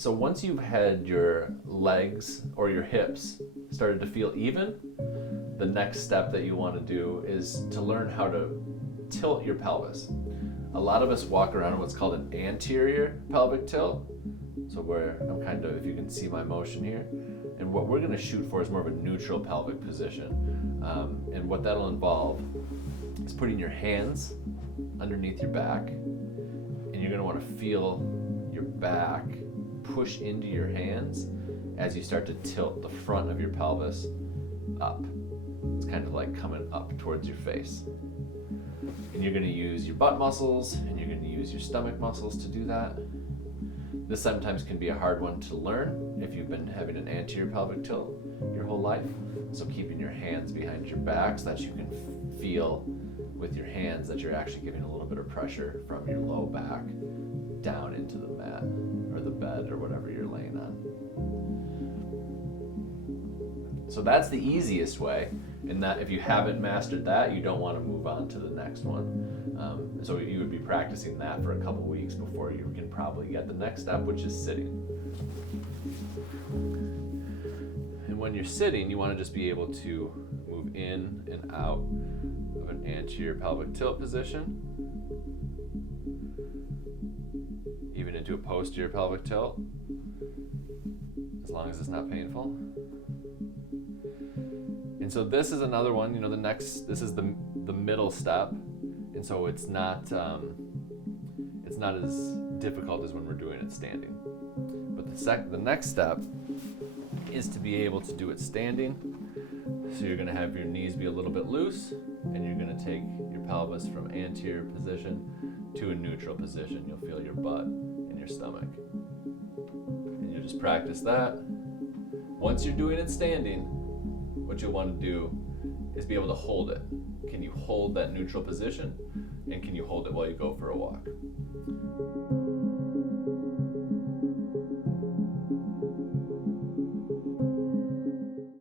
So once you've had your legs or your hips started to feel even, the next step that you want to do is to learn how to tilt your pelvis. A lot of us walk around in what's called an anterior pelvic tilt. So where I'm kind of, if you can see my motion here, and what we're going to shoot for is more of a neutral pelvic position. And what that'll involve is putting your hands underneath your back, and you're going to want to feel your back push into your hands as you start to tilt the front of your pelvis up. It's kind of like coming up towards your face. And you're going to use your butt muscles and you're going to use your stomach muscles to do that. This sometimes can be a hard one to learn if you've been having an anterior pelvic tilt your whole life. So keeping your hands behind your back so that you can feel with your hands that you're actually giving a little bit of pressure from your low back down into the mat or the bed or whatever you're laying on. So that's the easiest way, in that if you haven't mastered that, you don't want to move on to the next one. So you would be practicing that for a couple weeks before you can probably get the next step, which is sitting. And when you're sitting, you want to just be able to move in and out of an anterior pelvic tilt position, even into a posterior pelvic tilt, as long as it's not painful. And so this is another one, this is the middle step, and so it's not as difficult as when we're doing it standing. But the next step is to be able to do it standing. So you're going to have your knees be a little bit loose, and you're going to take your pelvis from anterior position to a neutral position. You'll feel your butt and your stomach. And you'll just practice that. Once you're doing it standing, what you'll want to do is be able to hold it. Can you hold that neutral position? And can you hold it while you go for a walk?